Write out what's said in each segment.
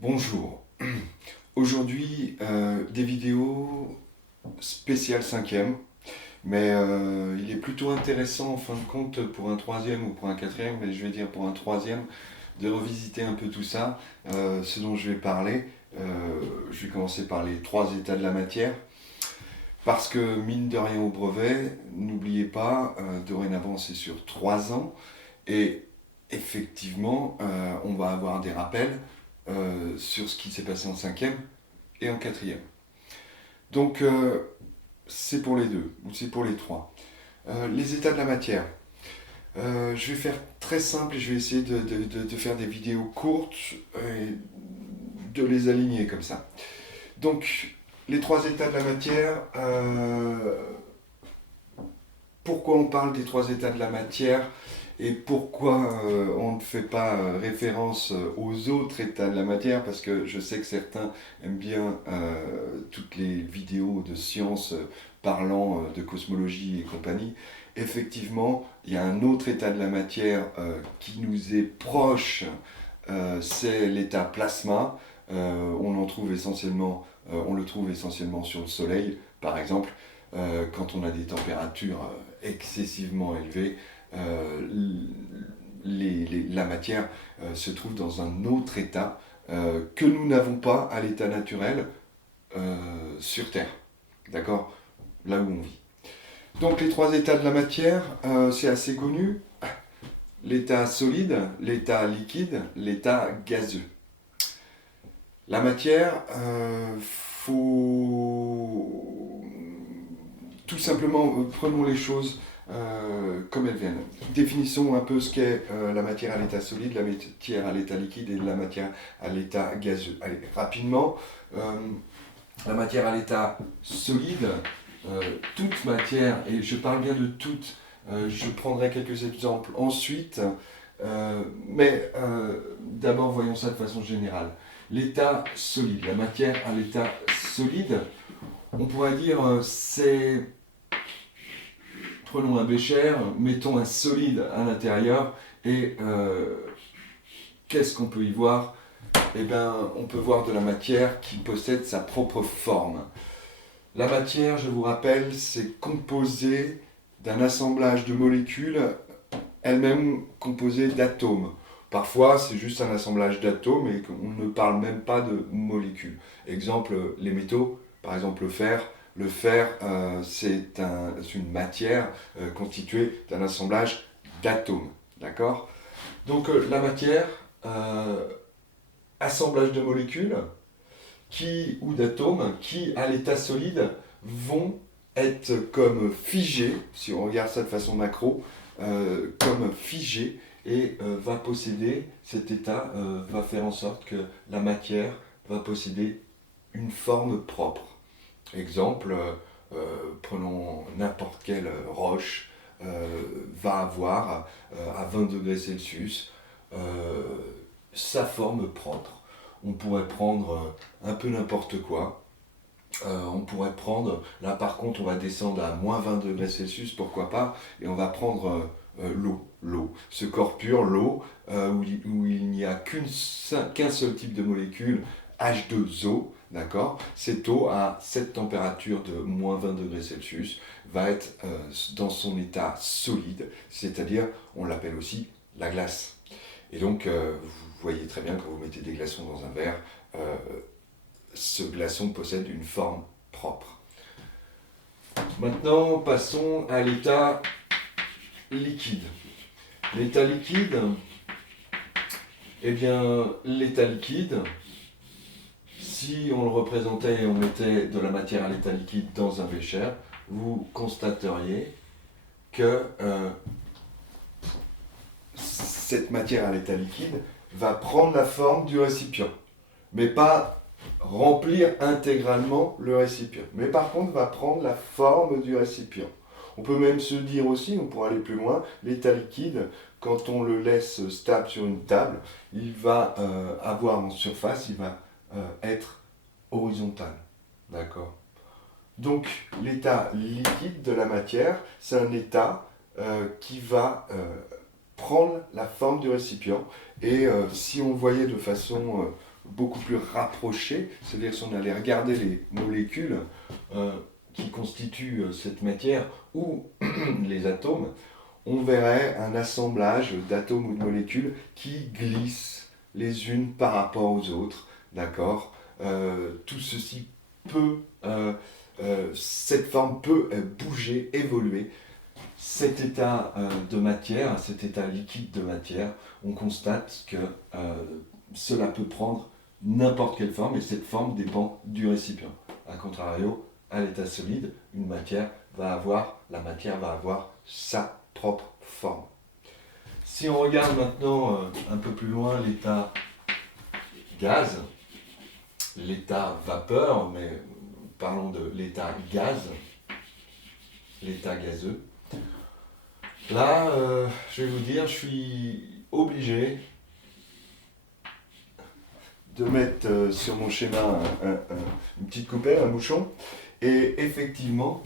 Bonjour. Aujourd'hui, des vidéos spéciales cinquième, mais il est plutôt intéressant en fin de compte pour un troisième ou pour un quatrième, mais je vais dire pour un troisième, de revisiter un peu tout ça, ce dont je vais parler. Je vais commencer par les trois états de la matière, parce que mine de rien au brevet, n'oubliez pas, dorénavant c'est sur 3 ans, et effectivement, on va avoir des rappels sur ce qui s'est passé en cinquième et en quatrième. Donc, c'est pour les deux, ou c'est pour les trois. Les états de la matière. Je vais faire très simple et je vais essayer de faire des vidéos courtes et de les aligner comme ça. Donc, les trois états de la matière. Pourquoi on parle des trois états de la matière et pourquoi on ne fait pas référence aux autres états de la matière, parce que je sais que certains aiment bien toutes les vidéos de science parlant de cosmologie et compagnie. Effectivement, il y a un autre état de la matière qui nous est proche, c'est l'état plasma. On le trouve essentiellement sur le Soleil, par exemple, quand on a des températures excessivement élevées, la matière se trouve dans un autre état que nous n'avons pas à l'état naturel sur Terre. D'accord? Là où on vit. Donc les trois états de la matière, c'est assez connu. L'état solide, l'état liquide, l'état gazeux. La matière, faut tout simplement, prenons les choses comme elles viennent. Définissons un peu ce qu'est la matière à l'état solide, la matière à l'état liquide et la matière à l'état gazeux. Allez, rapidement, euh, la matière à l'état solide, toute matière, et je parle bien de toute, je prendrai quelques exemples ensuite, mais d'abord voyons ça de façon générale. L'état solide, la matière à l'état solide, on pourrait dire c'est, prenons un bécher, mettons un solide à l'intérieur et qu'est-ce qu'on peut y voir? Eh bien, on peut voir de la matière qui possède sa propre forme. La matière, je vous rappelle, c'est composé d'un assemblage de molécules, elles-mêmes composées d'atomes. Parfois, c'est juste un assemblage d'atomes et on ne parle même pas de molécules. Exemple, les métaux, par exemple le fer. Le fer, c'est une matière constituée d'un assemblage d'atomes. D'accord? Donc, la matière, euh, assemblage de molécules, ou d'atomes qui, à l'état solide, vont être comme figés, si on regarde ça de façon macro, comme figés, et va posséder, cet état va faire en sorte que la matière va posséder une forme propre. Exemple, prenons n'importe quelle roche, va avoir à 20 degrés Celsius sa forme propre. On pourrait prendre un peu n'importe quoi. On pourrait prendre, là par contre on va descendre à moins 20 degrés Celsius, pourquoi pas, et on va prendre l'eau. Ce corps pur, l'eau, où il n'y a qu'un seul type de molécule, H2O, d'accord? Cette eau à cette température de moins 20 degrés Celsius va être dans son état solide, c'est-à-dire on l'appelle aussi la glace. Et donc vous voyez très bien quand vous mettez des glaçons dans un verre, ce glaçon possède une forme propre. Maintenant, passons à l'état liquide. L'état liquide, eh bien, l'état liquide, si on le représentait et on mettait de la matière à l'état liquide dans un bécher, vous constateriez que cette matière à l'état liquide va prendre la forme du récipient, mais pas remplir intégralement le récipient. Mais par contre, va prendre la forme du récipient. On peut même se dire aussi, on pourrait aller plus loin, l'état liquide, quand on le laisse stable sur une table, il va avoir en surface, il va être horizontal. D'accord? Donc, l'état liquide de la matière, c'est un état qui va prendre la forme du récipient. Et si on voyait de façon beaucoup plus rapproché, c'est-à-dire si on allait regarder les molécules qui constituent cette matière ou les atomes, on verrait un assemblage d'atomes ou de molécules qui glissent les unes par rapport aux autres, d'accord. Tout ceci peut, cette forme peut bouger, évoluer. Cet état de matière, cet état liquide de matière, on constate que cela peut prendre n'importe quelle forme et cette forme dépend du récipient. A contrario, à l'état solide, la matière va avoir sa propre forme. Si on regarde maintenant un peu plus loin l'état gaz, l'état vapeur, mais parlons de l'état gaz, l'état gazeux. Là, je vais vous dire, je suis obligé de mettre sur mon schéma une petite coupelle, un bouchon, et effectivement,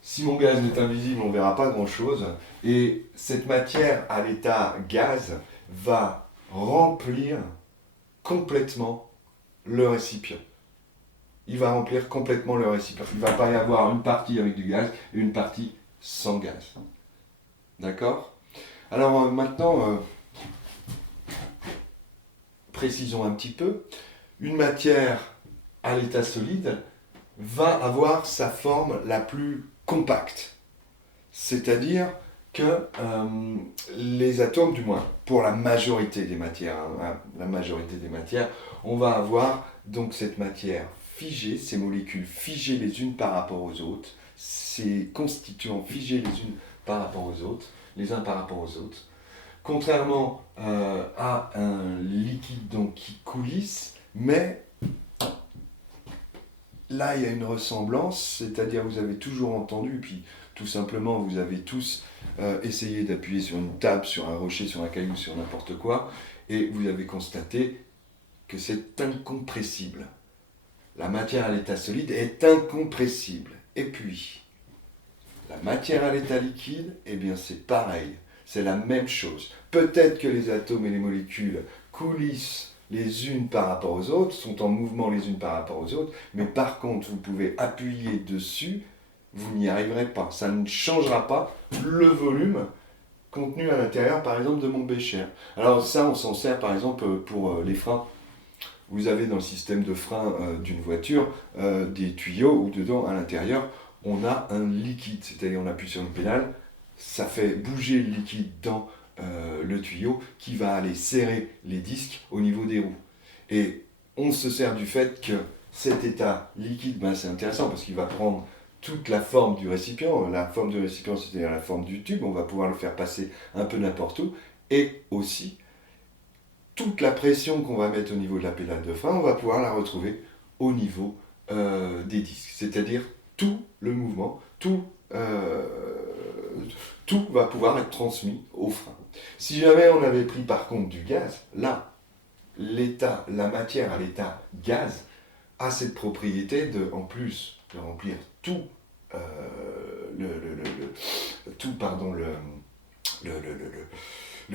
si mon gaz est invisible, on ne verra pas grand-chose, et cette matière à l'état gaz va remplir complètement le récipient. Il va remplir complètement le récipient. Il ne va pas y avoir une partie avec du gaz et une partie sans gaz. D'accord ? Alors maintenant, précisons un petit peu. Une matière à l'état solide va avoir sa forme la plus compacte. C'est-à-dire que les atomes, du moins pour la majorité des matières, on va avoir donc cette matière figée, ces molécules figées les unes par rapport aux autres, ces constituants figés les unes par rapport aux autres, les uns par rapport aux autres. Contrairement à un liquide donc, qui coulisse, mais là il y a une ressemblance, c'est-à-dire vous avez toujours entendu, puis tout simplement vous avez tous essayé d'appuyer sur une table, sur un rocher, sur un caillou, sur n'importe quoi, et vous avez constaté que c'est incompressible. La matière à l'état solide est incompressible. Et puis, la matière à l'état liquide, eh bien c'est pareil, c'est la même chose. Peut-être que les atomes et les molécules coulissent les unes par rapport aux autres, sont en mouvement les unes par rapport aux autres, mais par contre, vous pouvez appuyer dessus, vous n'y arriverez pas. Ça ne changera pas le volume contenu à l'intérieur, par exemple, de mon bécher. Alors ça, on s'en sert, par exemple, pour les freins. Vous avez dans le système de frein d'une voiture des tuyaux où dedans, à l'intérieur, on a un liquide. C'est-à-dire on appuie sur une pédale, ça fait bouger le liquide dans le tuyau qui va aller serrer les disques au niveau des roues. Et on se sert du fait que cet état liquide, c'est intéressant parce qu'il va prendre toute la forme du récipient. La forme du récipient, c'est-à-dire la forme du tube, on va pouvoir le faire passer un peu n'importe où. Et aussi, toute la pression qu'on va mettre au niveau de la pédale de frein, on va pouvoir la retrouver au niveau des disques. C'est-à-dire tout le mouvement, tout va pouvoir être transmis au frein. Si jamais on avait pris par contre du gaz, là, la matière à l'état gaz a cette propriété de, en plus de remplir tout le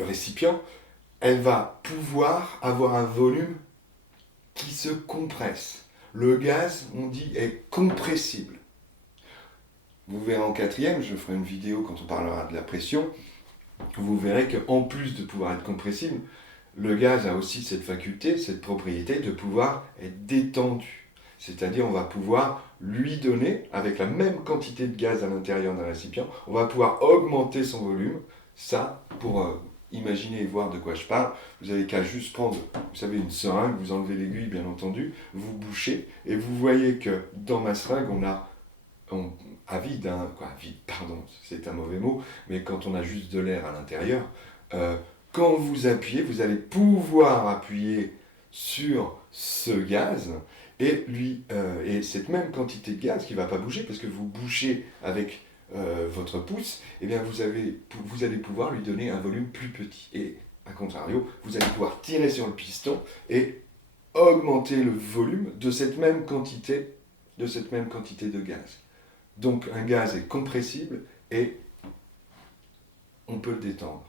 récipient, elle va pouvoir avoir un volume qui se compresse. Le gaz, on dit, est compressible. Vous verrez en quatrième, je ferai une vidéo quand on parlera de la pression, vous verrez qu'en plus de pouvoir être compressible, le gaz a aussi cette faculté, cette propriété de pouvoir être détendu. C'est-à-dire on va pouvoir lui donner, avec la même quantité de gaz à l'intérieur d'un récipient, on va pouvoir augmenter son volume. Ça, pour imaginer et voir de quoi je parle, vous n'avez qu'à juste prendre, vous savez, une seringue, vous enlevez l'aiguille bien entendu, vous bouchez, et vous voyez que dans ma seringue, c'est un mauvais mot, mais quand on a juste de l'air à l'intérieur, quand vous appuyez, vous allez pouvoir appuyer sur ce gaz et cette même quantité de gaz qui ne va pas bouger parce que vous bouchez avec votre pouce, eh bien vous allez pouvoir lui donner un volume plus petit. Et à contrario, vous allez pouvoir tirer sur le piston et augmenter le volume de cette même quantité de gaz. Donc un gaz est compressible et on peut le détendre.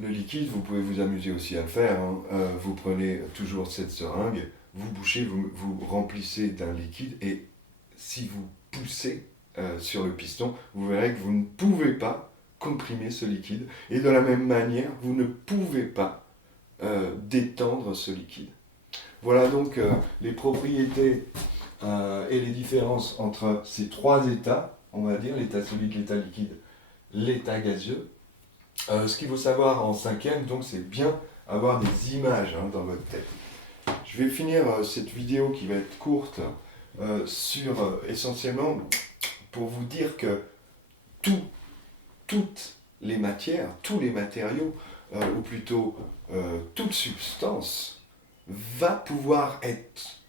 le liquide, vous pouvez vous amuser aussi à le faire, hein. Vous prenez toujours cette seringue, vous bouchez, vous remplissez d'un liquide et si vous poussez sur le piston, vous verrez que vous ne pouvez pas comprimer ce liquide et de la même manière, vous ne pouvez pas détendre ce liquide. Voilà donc les propriétés et les différences entre ces trois états, on va dire, l'état solide, l'état liquide, l'état gazeux. Ce qu'il faut savoir en cinquième, donc, c'est bien avoir des images dans votre tête. Je vais finir cette vidéo qui va être courte sur essentiellement pour vous dire que toutes les matières, tous les matériaux, ou plutôt toute substance, va pouvoir être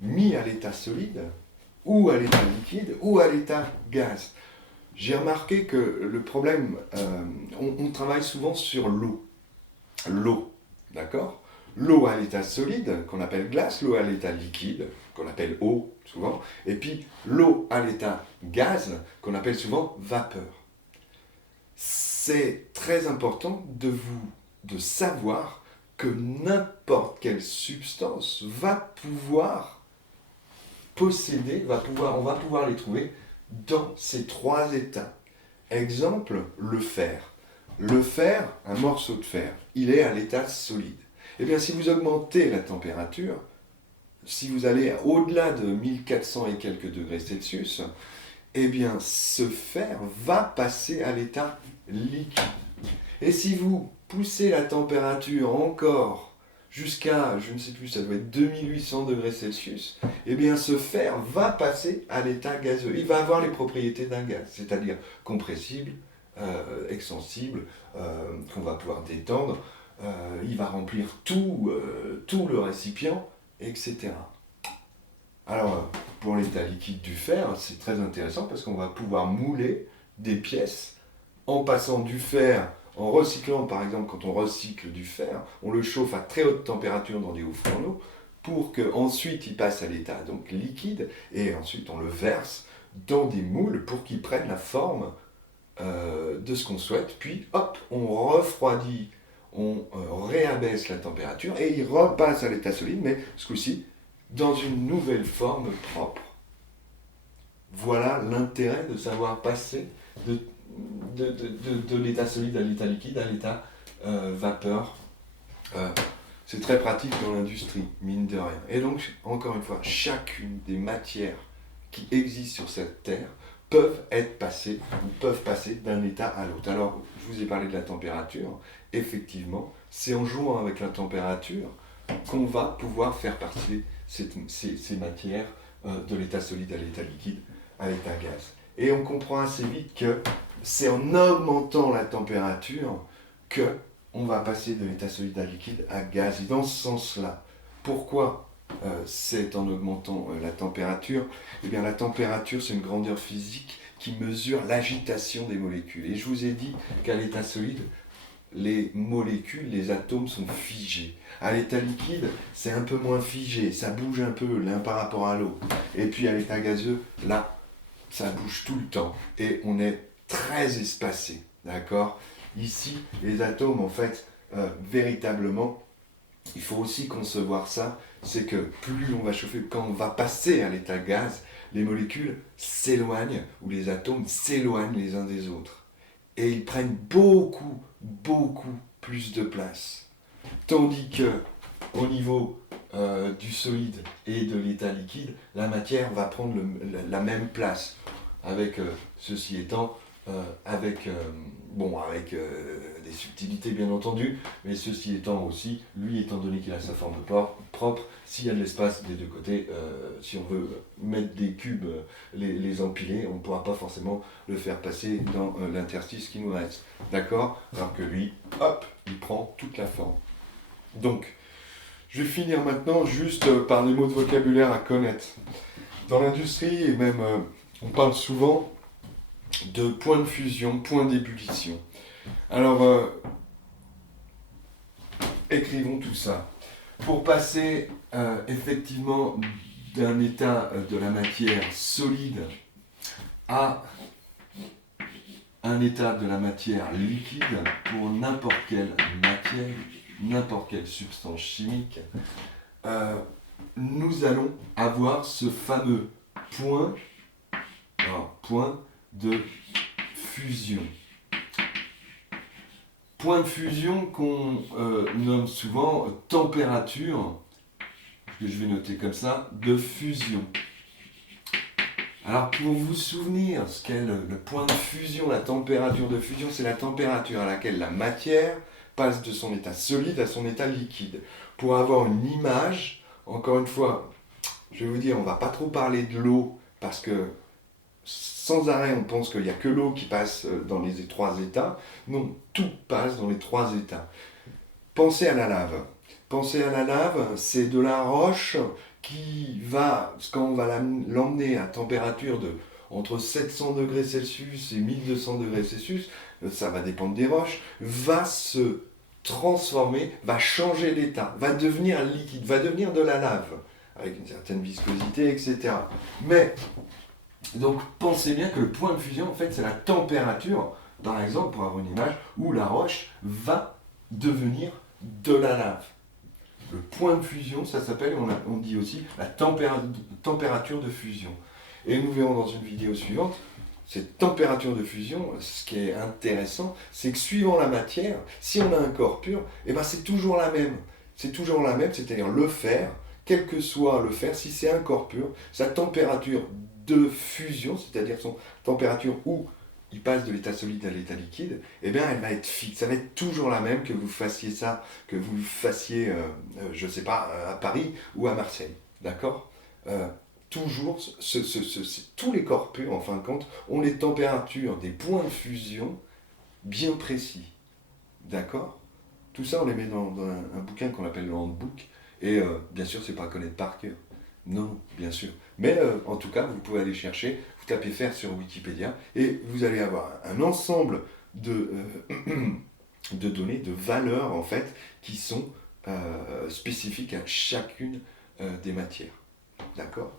mis à l'état solide, ou à l'état liquide, ou à l'état gaz. J'ai remarqué que le problème, on travaille souvent sur l'eau. L'eau, d'accord? L'eau à l'état solide, qu'on appelle glace, l'eau à l'état liquide, qu'on appelle eau souvent, et puis l'eau à l'état gaz, qu'on appelle souvent vapeur. C'est très important de savoir que n'importe quelle substance va pouvoir posséder, on va pouvoir les trouver dans ces trois états. Exemple, le fer. Le fer, un morceau de fer, il est à l'état solide. Eh bien, si vous augmentez la température, si vous allez au-delà de 1400 et quelques degrés Celsius, eh bien, ce fer va passer à l'état liquide. Et si vous poussez la température encore jusqu'à, je ne sais plus, ça doit être 2800 degrés Celsius, eh bien ce fer va passer à l'état gazeux. Il va avoir les propriétés d'un gaz, c'est-à-dire compressible, extensible, qu'on va pouvoir détendre, il va remplir tout le récipient, etc. Alors, pour l'état liquide du fer, c'est très intéressant parce qu'on va pouvoir mouler des pièces en passant du fer, en recyclant, par exemple, quand on recycle du fer, on le chauffe à très haute température dans des hauts fourneaux pour qu'ensuite il passe à l'état donc liquide et ensuite on le verse dans des moules pour qu'il prenne la forme de ce qu'on souhaite. Puis hop, on refroidit, on réabaisse la température et il repasse à l'état solide, mais ce coup-ci dans une nouvelle forme propre. Voilà l'intérêt de savoir passer de l'état solide à l'état liquide, à l'état vapeur. C'est très pratique dans l'industrie, mine de rien. Et donc, encore une fois, chacune des matières qui existent sur cette terre peuvent passer d'un état à l'autre. Alors, je vous ai parlé de la température. Effectivement, c'est en jouant avec la température qu'on va pouvoir faire passer ces matières de l'état solide à l'état liquide, à l'état gaz. Et on comprend assez vite que c'est en augmentant la température que on va passer de l'état solide à liquide à gaz. Et dans ce sens-là, pourquoi c'est en augmentant la température? Eh bien, la température, c'est une grandeur physique qui mesure l'agitation des molécules. Et je vous ai dit qu'à l'état solide, les molécules, les atomes sont figés. À l'état liquide, c'est un peu moins figé, ça bouge un peu l'un par rapport à l'autre. Et puis à l'état gazeux, là, ça bouge tout le temps et on est très espacé, d'accord? Ici, les atomes, en fait, véritablement, il faut aussi concevoir ça, c'est que plus on va chauffer, quand on va passer à l'état gaz, les molécules s'éloignent, ou les atomes s'éloignent les uns des autres. Et ils prennent beaucoup plus de place. Tandis que, au niveau du solide et de l'état liquide, la matière va prendre la même place. Avec ceci étant, avec des subtilités bien entendu, mais ceci étant aussi, lui étant donné qu'il a sa forme propre, s'il y a de l'espace des deux côtés, si on veut mettre des cubes, les empiler, on ne pourra pas forcément le faire passer dans l'interstice qui nous reste. D'accord? Alors que lui, hop, il prend toute la forme. Donc, je vais finir maintenant juste par des mots de vocabulaire à connaître. Dans l'industrie, et même on parle souvent de point de fusion, point d'ébullition. Alors, écrivons tout ça. Pour passer effectivement d'un état de la matière solide à un état de la matière liquide pour n'importe quelle matière, n'importe quelle substance chimique, nous allons avoir ce fameux point, point de fusion. Point de fusion qu'on nomme souvent température, que je vais noter comme ça, de fusion. Alors pour vous souvenir ce qu'est le point de fusion, la température de fusion, c'est la température à laquelle la matière passe de son état solide à son état liquide. Pour avoir une image, encore une fois, je vais vous dire, on ne va pas trop parler de l'eau parce que sans arrêt on pense qu'il n'y a que l'eau qui passe dans les trois états. Non, tout passe dans les trois états. Pensez à la lave. Pensez à la lave, c'est de la roche qui va, quand on va l'emmener à température de entre 700 degrés Celsius et 1200 degrés Celsius, ça va dépendre des roches, va se transformer, va changer d'état, va devenir liquide, va devenir de la lave, avec une certaine viscosité, etc. Mais, donc pensez bien que le point de fusion, en fait, c'est la température, par exemple, pour avoir une image, où la roche va devenir de la lave. Le point de fusion, ça s'appelle, on dit aussi, la température de fusion. Et nous verrons dans une vidéo suivante, cette température de fusion, ce qui est intéressant, c'est que suivant la matière, si on a un corps pur, eh ben c'est toujours la même. C'est toujours la même, c'est-à-dire le fer, quel que soit le fer, si c'est un corps pur, sa température de fusion, c'est-à-dire son température où il passe de l'état solide à l'état liquide, eh bien elle va être fixe, ça va être toujours la même que vous fassiez ça, que vous fassiez, je ne sais pas, à Paris ou à Marseille, d'accord toujours, tous les corps purs, en fin de compte, ont les températures des points de fusion bien précis, d'accord. Tout ça, on les met dans un bouquin qu'on appelle le handbook, et bien sûr, c'est pas à connaître par cœur. Non, bien sûr. Mais en tout cas, vous pouvez aller chercher, vous tapez fer sur Wikipédia, et vous allez avoir un ensemble de, de données, de valeurs, en fait, qui sont spécifiques à chacune des matières. D'accord.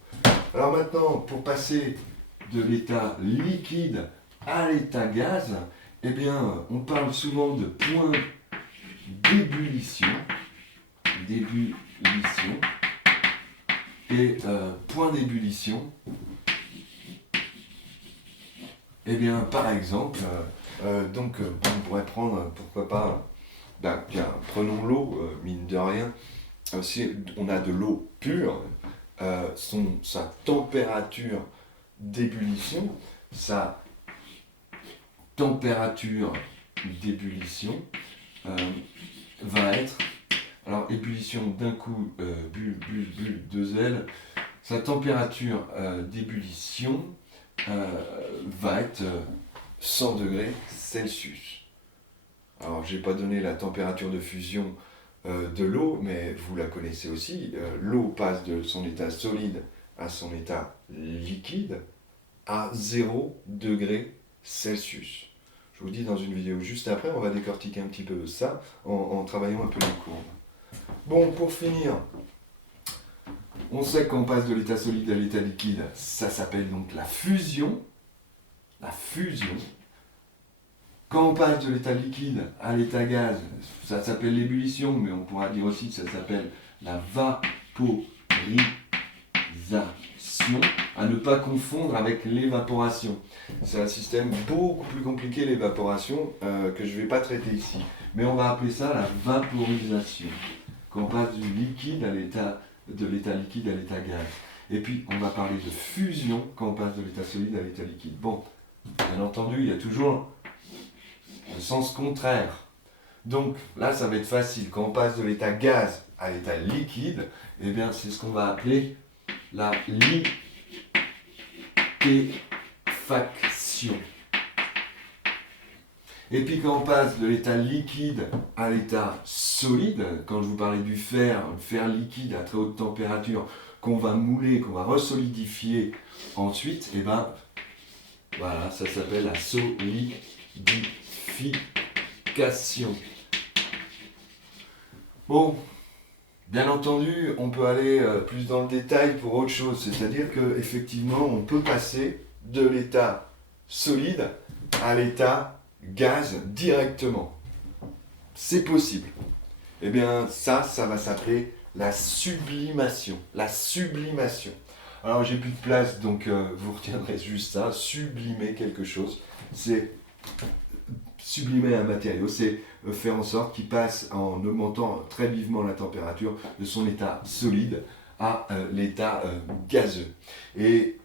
Alors maintenant, pour passer de l'état liquide à l'état gaz, eh bien, on parle souvent de point d'ébullition. Et point d'ébullition, eh bien, par exemple, on pourrait prendre, pourquoi pas, prenons l'eau, mine de rien. Si on a de l'eau pure, sa température d'ébullition, va être, alors ébullition d'un coup, bulle, deux L, sa température d'ébullition va être 100 degrés Celsius. Alors, je n'ai pas donné la température de fusion de l'eau, mais vous la connaissez aussi. L'eau passe de son état solide à son état liquide à 0 degré Celsius. Je vous dis dans une vidéo juste après, on va décortiquer un petit peu ça en travaillant un peu les courbes. Bon, pour finir, on sait qu'on passe de l'état solide à l'état liquide, ça s'appelle donc la fusion. La fusion. Quand on passe de l'état liquide à l'état gaz, ça s'appelle l'ébullition, mais on pourra dire aussi que ça s'appelle la vaporisation, à ne pas confondre avec l'évaporation. C'est un système beaucoup plus compliqué, l'évaporation, que je ne vais pas traiter ici. Mais on va appeler ça la vaporisation, quand on passe de l'état liquide à l'état gaz. Et puis, on va parler de fusion, quand on passe de l'état solide à l'état liquide. Bon, bien entendu, il y a toujours le sens contraire. Donc là, ça va être facile. Quand on passe de l'état gaz à l'état liquide, eh bien, c'est ce qu'on va appeler la liquéfaction. Et puis quand on passe de l'état liquide à l'état solide, quand je vous parlais du fer liquide à très haute température, qu'on va mouler, qu'on va resolidifier ensuite, eh ben, voilà, ça s'appelle la solidification. Bon, bien entendu, on peut aller plus dans le détail pour autre chose, c'est-à-dire qu'effectivement, on peut passer de l'état solide à l'état gaz directement. C'est possible. Eh bien, ça va s'appeler la sublimation. La sublimation. Alors, j'ai plus de place, donc vous retiendrez juste ça. Sublimer quelque chose, c'est sublimer un matériau, c'est faire en sorte qu'il passe en augmentant très vivement la température de son état solide à l'état gazeux. Et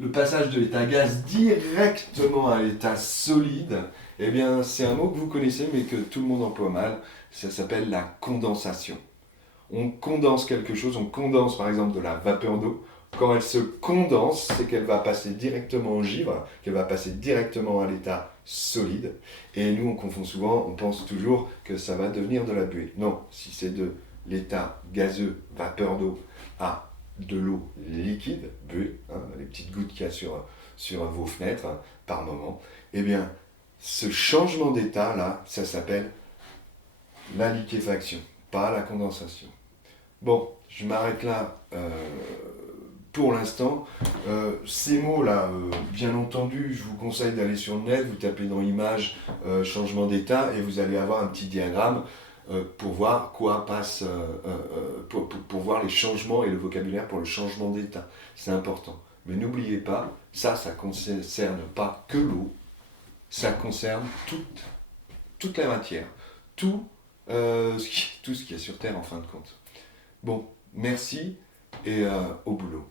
le passage de l'état gaz directement à l'état solide, eh bien, c'est un mot que vous connaissez mais que tout le monde emploie mal. Ça s'appelle la condensation. On condense quelque chose, on condense par exemple de la vapeur d'eau. Quand elle se condense, c'est qu'elle va passer directement en givre, qu'elle va passer directement à l'état solide. Et nous, on confond souvent, on pense toujours que ça va devenir de la buée. Non, si c'est de l'état gazeux, vapeur d'eau, à de l'eau liquide, buée, hein, les petites gouttes qu'il y a sur vos fenêtres hein, par moment, eh bien, ce changement d'état là, ça s'appelle la liquéfaction, pas la condensation. Bon, je m'arrête là pour l'instant. Ces mots-là, bien entendu, je vous conseille d'aller sur le net, vous tapez dans images changement d'état et vous allez avoir un petit diagramme pour voir quoi passe, pour voir les changements et le vocabulaire pour le changement d'état. C'est important. Mais n'oubliez pas, ça ne concerne pas que l'eau, ça concerne toute la matière, tout ce qui est sur Terre en fin de compte. Bon, merci et au boulot.